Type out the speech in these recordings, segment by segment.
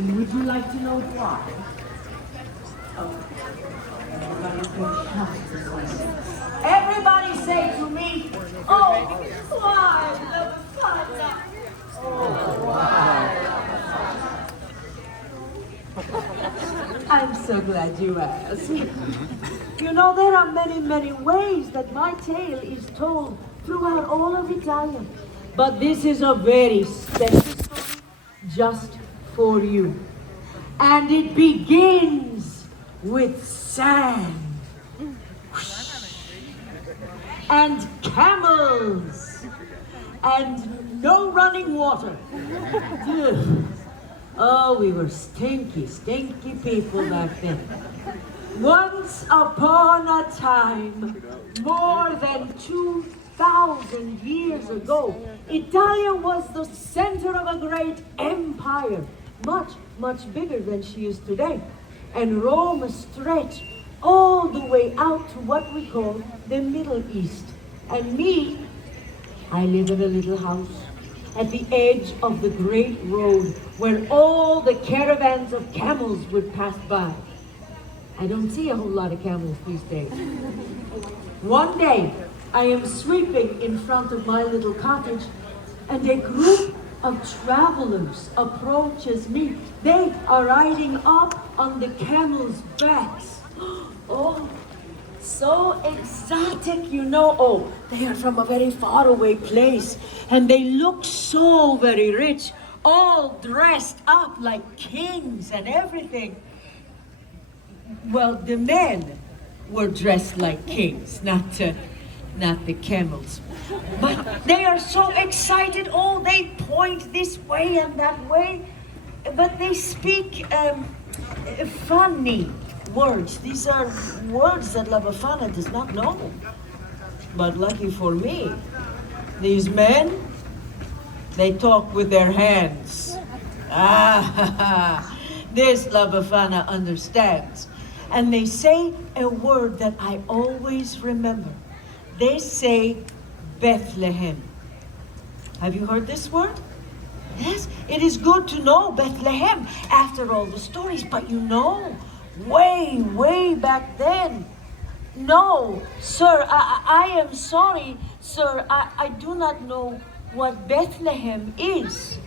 Would you like to know why? Oh, everybody say to me, oh, why the Befana? Oh, why? I'm so glad you asked. You know, there are many, many ways that my tale is told throughout all of Italia. But this is a very special story just for you. And it begins with sand. And camels. And no running water. Oh, we were stinky, stinky people back then. Once upon a time, more than 2,000 years ago, Italia was the center of a great empire, much, much bigger than she is today. And Rome stretched all the way out to what we call the Middle East. And me, I live in a little house at the edge of the great road where all the caravans of camels would pass by. I don't see a whole lot of camels these days. One day, I am sweeping in front of my little cottage, and a group of travelers approaches me. They are riding up on the camels' backs. Oh, so exotic, you know. Oh, they are from a very faraway place, and they look so very rich, all dressed up like kings and everything. Well, the men were dressed like kings, not the camels. But they are so excited. Oh, they point this way and that way. But they speak funny words. These are words that La Befana does not know. But lucky for me, these men, they talk with their hands. Ah, this La Befana understands. And they say a word that I always remember. They say Bethlehem. Have you heard this word? Yes, it is good to know Bethlehem after all the stories, but you know, way, way back then. No, sir, I am sorry, sir, I do not know what Bethlehem is.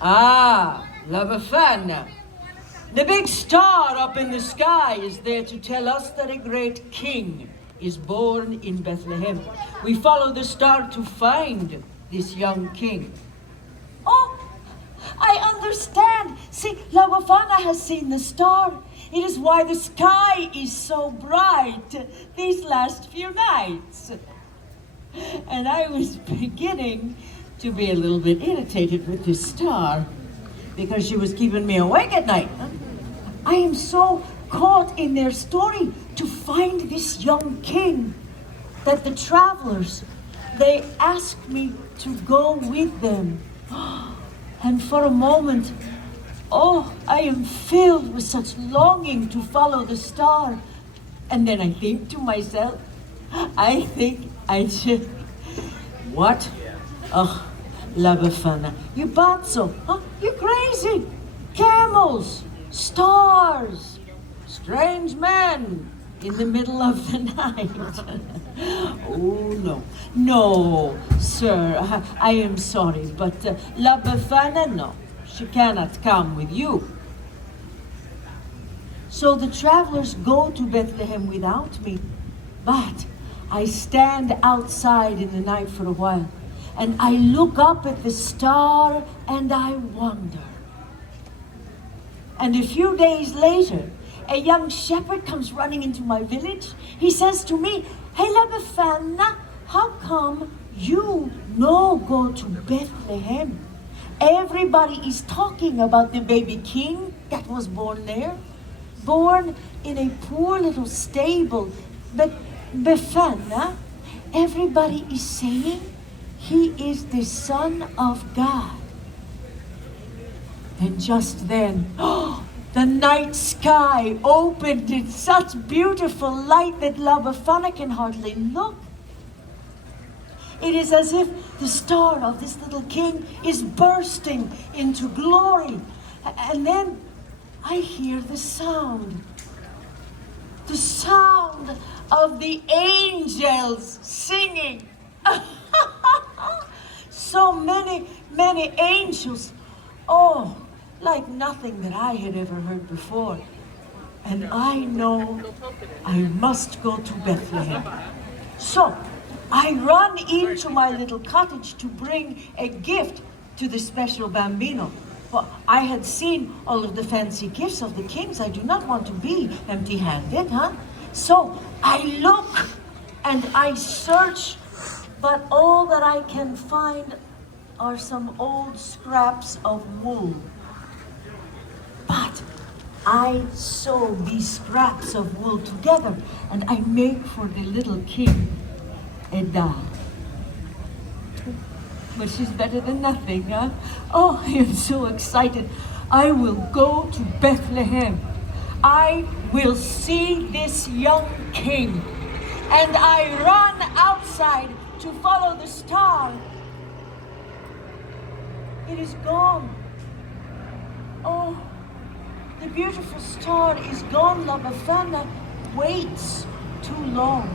Ah, La Befana. The big star up in the sky is there to tell us that a great king is born in Bethlehem. We follow the star to find this young king. Oh, I understand. See, La Befana has seen the star. It is why the sky is so bright these last few nights. And I was beginning to be a little bit irritated with this star because she was keeping me awake at night. I am so caught in their story to find this young king that the travelers, they asked me to go with them. And for a moment, oh, I am filled with such longing to follow the star. And then I think to myself, I should, what? Oh, La Befana, you pazzo, huh? You crazy? Camels, stars, strange men in the middle of the night. Oh, no, sir, I am sorry, but La Befana, no, she cannot come with you. So the travelers go to Bethlehem without me, but I stand outside in the night for a while, and I look up at the star and I wonder. And a few days later, a young shepherd comes running into my village. He says to me, "Hey, La Befana, how come you no go to Bethlehem? Everybody is talking about the baby king that was born there, born in a poor little stable. But Befana, everybody is saying he is the Son of God." And just then, the night sky opened in such beautiful light that La Befana can hardly look. It is as if the star of this little king is bursting into glory. And then I hear the sound of the angels singing. So many angels. Oh, like nothing that I had ever heard before. And I know I must go to Bethlehem. So I run into my little cottage to bring a gift to the special bambino. Well, I had seen all of the fancy gifts of the kings. I do not want to be empty-handed, huh? So I look and I search, but all that I can find are some old scraps of wool. But I sew these scraps of wool together and I make for the little king a doll. But she's better than nothing, huh? Oh, I am so excited. I will go to Bethlehem. I will see this young king. And I run outside to follow the star. It is gone. Oh, the beautiful star is gone. La Befana waits too long.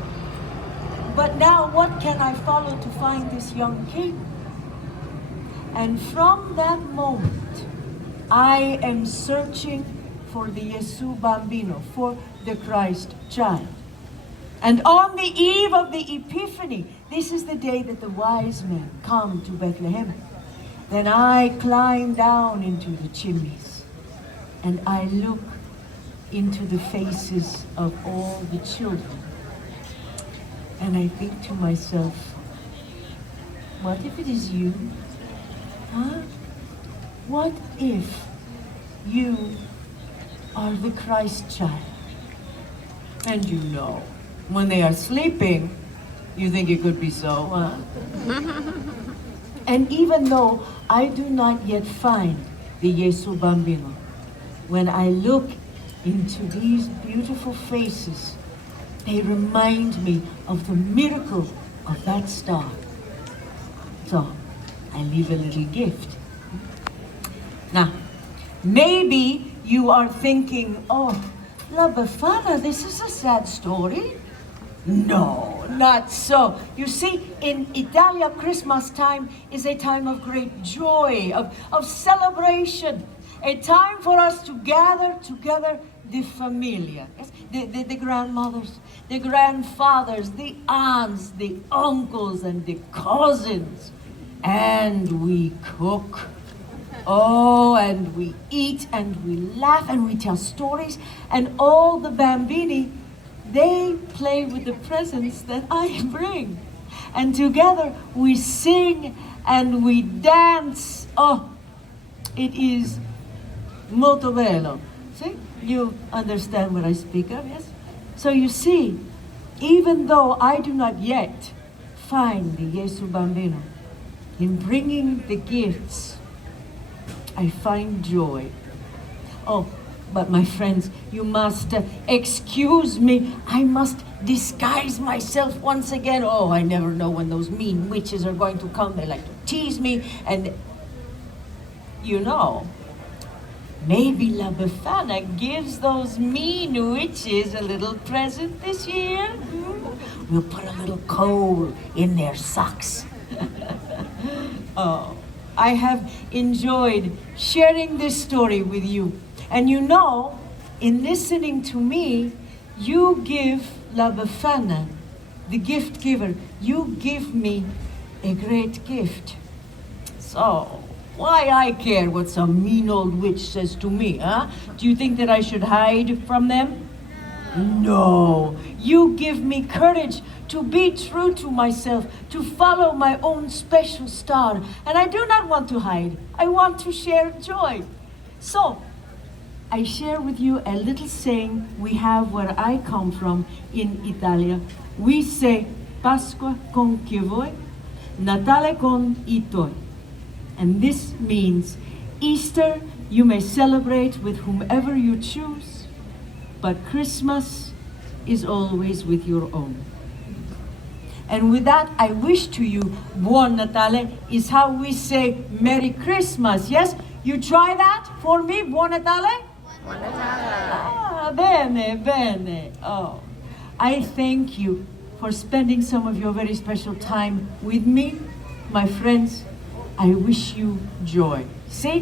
But now what can I follow to find this young king? And from that moment, I am searching for the Yesu Bambino, for the Christ child. And on the eve of the Epiphany, this is the day that the wise men come to Bethlehem. Then I climb down into the chimneys and I look into the faces of all the children. And I think to myself, what if it is you? Huh? What if you are the Christ child? And you know, when they are sleeping, you think it could be so, huh? And even though I do not yet find the Yesu Bambino, when I look into these beautiful faces, they remind me of the miracle of that star. So, I leave a little gift. Now, maybe you are thinking, oh, La Befana, this is a sad story. No, not so. You see, in Italia, Christmas time is a time of great joy, of celebration, a time for us to gather together the familia, yes? The grandmothers, the grandfathers, the aunts, the uncles, and the cousins. And we cook. Oh, and we eat, and we laugh, and we tell stories, and all the bambini, they play with the presents that I bring. And together we sing and we dance. Oh, it is molto bello. See, you understand what I speak of, yes? So you see, even though I do not yet find the Yesu Bambino, in bringing the gifts, I find joy. Oh, but my friends, you must excuse me. I must disguise myself once again. Oh, I never know when those mean witches are going to come. They like to tease me. And, you know, maybe La Befana gives those mean witches a little present this year. We'll put a little coal in their socks. Oh, I have enjoyed sharing this story with you. And you know, in listening to me, you give La Befana, the gift giver, you give me a great gift. So, why I care what some mean old witch says to me, huh? Do you think that I should hide from them? No. You give me courage to be true to myself, to follow my own special star. And I do not want to hide. I want to share joy. So, I share with you a little saying we have where I come from in Italia. We say, Pasqua con chi vuoi, Natale con I tuoi. And this means, Easter you may celebrate with whomever you choose, but Christmas is always with your own. And with that, I wish to you, Buon Natale is how we say Merry Christmas, yes? You try that for me, buon Natale? Buon Natale. Ah, bene, bene. Oh, I thank you for spending some of your very special time with me, my friends. I wish you joy. See?